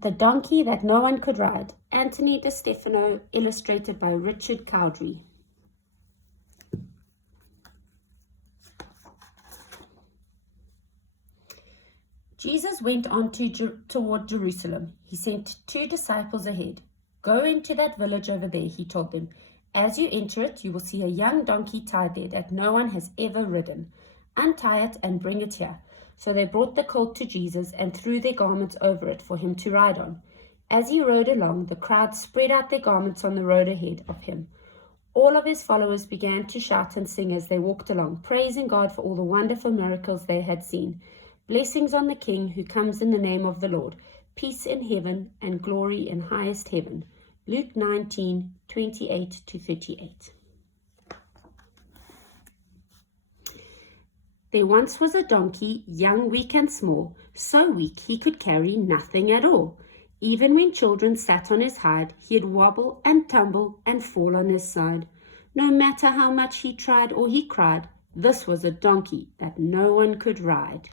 The Donkey That No One Could Ride, Anthony DeStefano, illustrated by Richard Cowdery. Jesus went on toward Jerusalem. He sent 2 disciples ahead. "Go into that village over there," he told them. "As you enter it, you will see a young donkey tied there that no one has ever ridden. Untie it and bring it here." So they brought the colt to Jesus and threw their garments over it for him to ride on. As he rode along, the crowd spread out their garments on the road ahead of him. All of his followers began to shout and sing as they walked along, praising God for all the wonderful miracles they had seen. "Blessings on the King who comes in the name of the Lord. Peace in heaven and glory in highest heaven." Luke 19:28-38. There once was a donkey, young, weak and small, so weak he could carry nothing at all. Even when children sat on his hide, he'd wobble and tumble and fall on his side. No matter how much he tried or he cried, this was a donkey that no one could ride.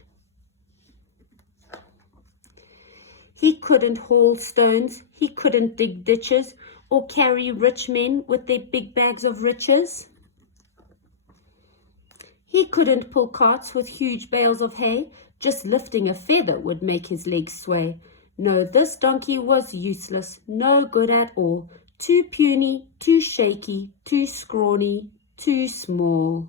He couldn't haul stones, he couldn't dig ditches, or carry rich men with their big bags of riches. He couldn't pull carts with huge bales of hay. Just lifting a feather would make his legs sway. No, this donkey was useless, no good at all. Too puny, too shaky, too scrawny, too small.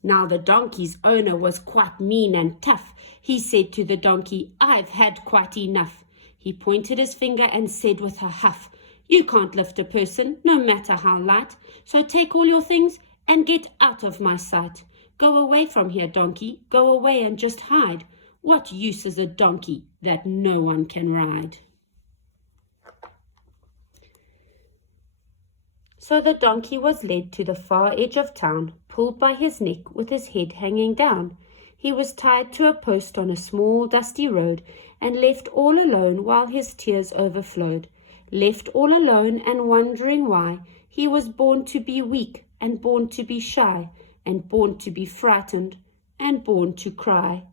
Now the donkey's owner was quite mean and tough. He said to the donkey, "I've had quite enough." He pointed his finger and said with a huff, "You can't lift a person, no matter how light. So take all your things and get out of my sight. Go away from here, donkey, go away and just hide. What use is a donkey that no one can ride?" So the donkey was led to the far edge of town, pulled by his neck with his head hanging down. He was tied to a post on a small dusty road and left all alone while his tears overflowed. Left all alone and wondering why he was born to be weak and born to be shy and born to be frightened and born to cry.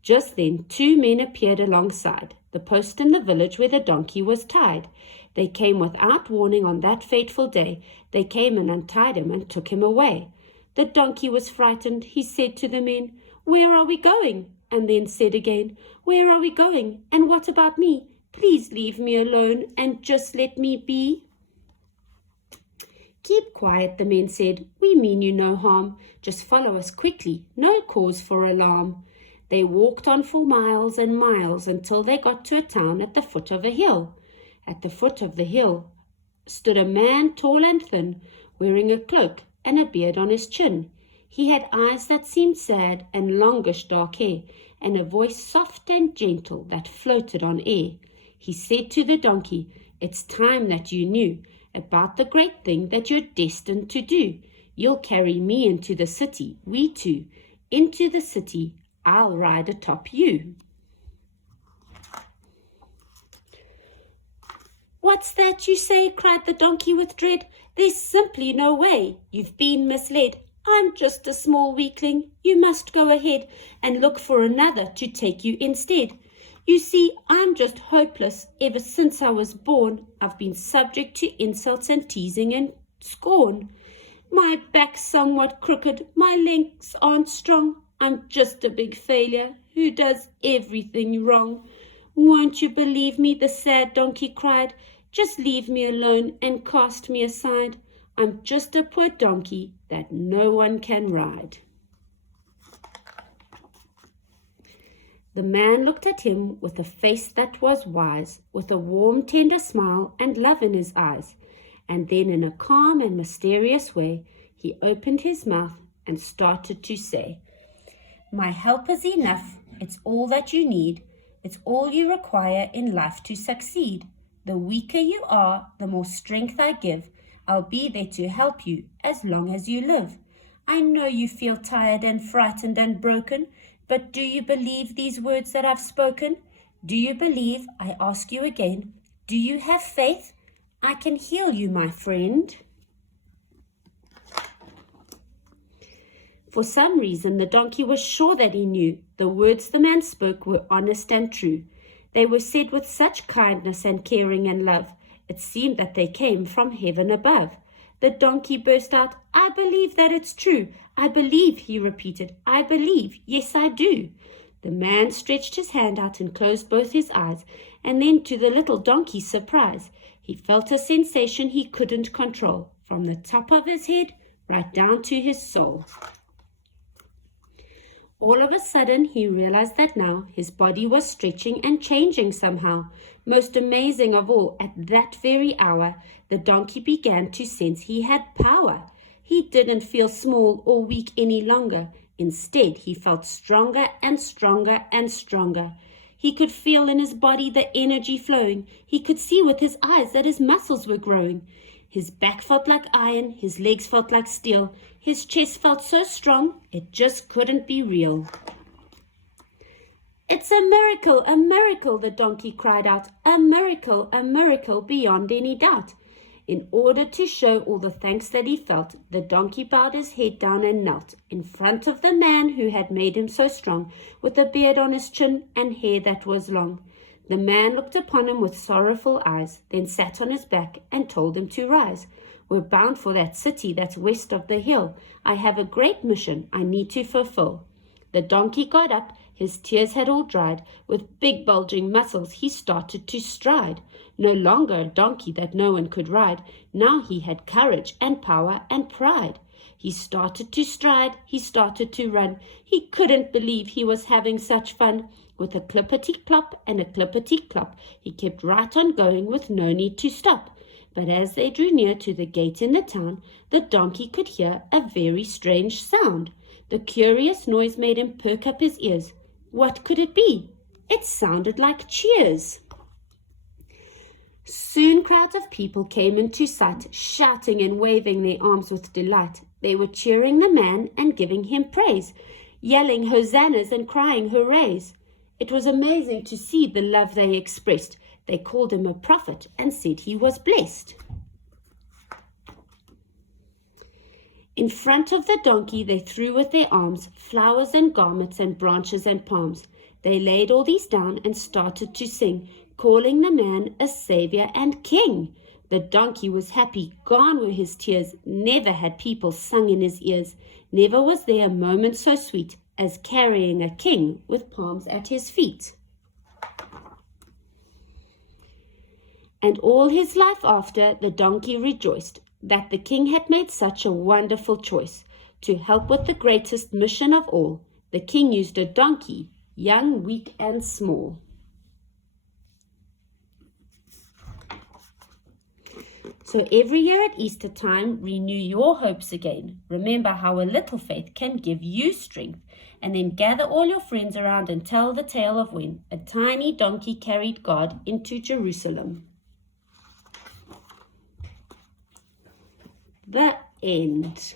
Just then 2 men appeared alongside the post in the village where the donkey was tied. They came without warning on that fateful day. They came and untied him and took him away. The donkey was frightened. He said to the men, "Where are we going?" And then said again, "Where are we going? And what about me? Please leave me alone and just let me be." "Keep quiet," the men said. "We mean you no harm. Just follow us quickly. No cause for alarm." They walked on for miles and miles until they got to a town at the foot of a hill. At the foot of the hill stood a man tall and thin, wearing a cloak and a beard on his chin. He had eyes that seemed sad and longish dark hair, and a voice soft and gentle that floated on air. He said to the donkey, "It's time that you knew about the great thing that you're destined to do. You'll carry me into the city, we two. Into the city, I'll ride atop you." "What's that you say?" cried the donkey with dread. "There's simply no way. You've been misled. I'm just a small weakling. You must go ahead and look for another to take you instead. You see, I'm just hopeless. Ever since I was born, I've been subject to insults and teasing and scorn. My back's somewhat crooked, my legs aren't strong. I'm just a big failure who does everything wrong. Won't you believe me?" the sad donkey cried. "Just leave me alone and cast me aside. I'm just a poor donkey that no one can ride." The man looked at him with a face that was wise, with a warm, tender smile and love in his eyes. And then in a calm and mysterious way, he opened his mouth and started to say, "My help is enough. It's all that you need. It's all you require in life to succeed. The weaker you are, the more strength I give. I'll be there to help you as long as you live. I know you feel tired and frightened and broken, but do you believe these words that I've spoken? Do you believe? I ask you again. Do you have faith? I can heal you, my friend." For some reason, the donkey was sure that he knew the words the man spoke were honest and true. They were said with such kindness and caring and love. It seemed that they came from heaven above. The donkey burst out, "I believe that it's true. I believe," he repeated. "I believe. Yes, I do." The man stretched his hand out and closed both his eyes, and then, to the little donkey's surprise, he felt a sensation he couldn't control, from the top of his head right down to his soul. All of a sudden, he realized that now his body was stretching and changing somehow. Most amazing of all, at that very hour, the donkey began to sense he had power. He didn't feel small or weak any longer. Instead, he felt stronger and stronger and stronger. He could feel in his body the energy flowing. He could see with his eyes that his muscles were growing. His back felt like iron, his legs felt like steel. His chest felt so strong, it just couldn't be real. "It's a miracle," the donkey cried out. A miracle beyond any doubt." In order to show all the thanks that he felt, the donkey bowed his head down and knelt in front of the man who had made him so strong, with a beard on his chin and hair that was long. The man looked upon him with sorrowful eyes, then sat on his back and told him to rise. "We're bound for that city that's west of the hill. I have a great mission I need to fulfill." The donkey got up, his tears had all dried. With big bulging muscles he started to stride. No longer a donkey that no one could ride. Now he had courage and power and pride. He started to stride, he started to run. He couldn't believe he was having such fun. With a clippity-clop and a clippity-clop, he kept right on going with no need to stop. But as they drew near to the gate in the town, the donkey could hear a very strange sound. The curious noise made him perk up his ears. What could it be? It sounded like cheers. Soon crowds of people came into sight, shouting and waving their arms with delight. They were cheering the man and giving him praise, yelling hosannas and crying hoorays. It was amazing to see the love they expressed. They called him a prophet and said he was blessed. In front of the donkey they threw with their arms flowers and garments and branches and palms. They laid all these down and started to sing, calling the man a savior and king. The donkey was happy, gone were his tears. Never had people sung in his ears. Never was there a moment so sweet as carrying a king with palms at his feet. And all his life after, the donkey rejoiced that the king had made such a wonderful choice. To help with the greatest mission of all, the king used a donkey, young, weak, and small. So every year at Easter time, renew your hopes again. Remember how a little faith can give you strength. And then gather all your friends around and tell the tale of when a tiny donkey carried God into Jerusalem. The end.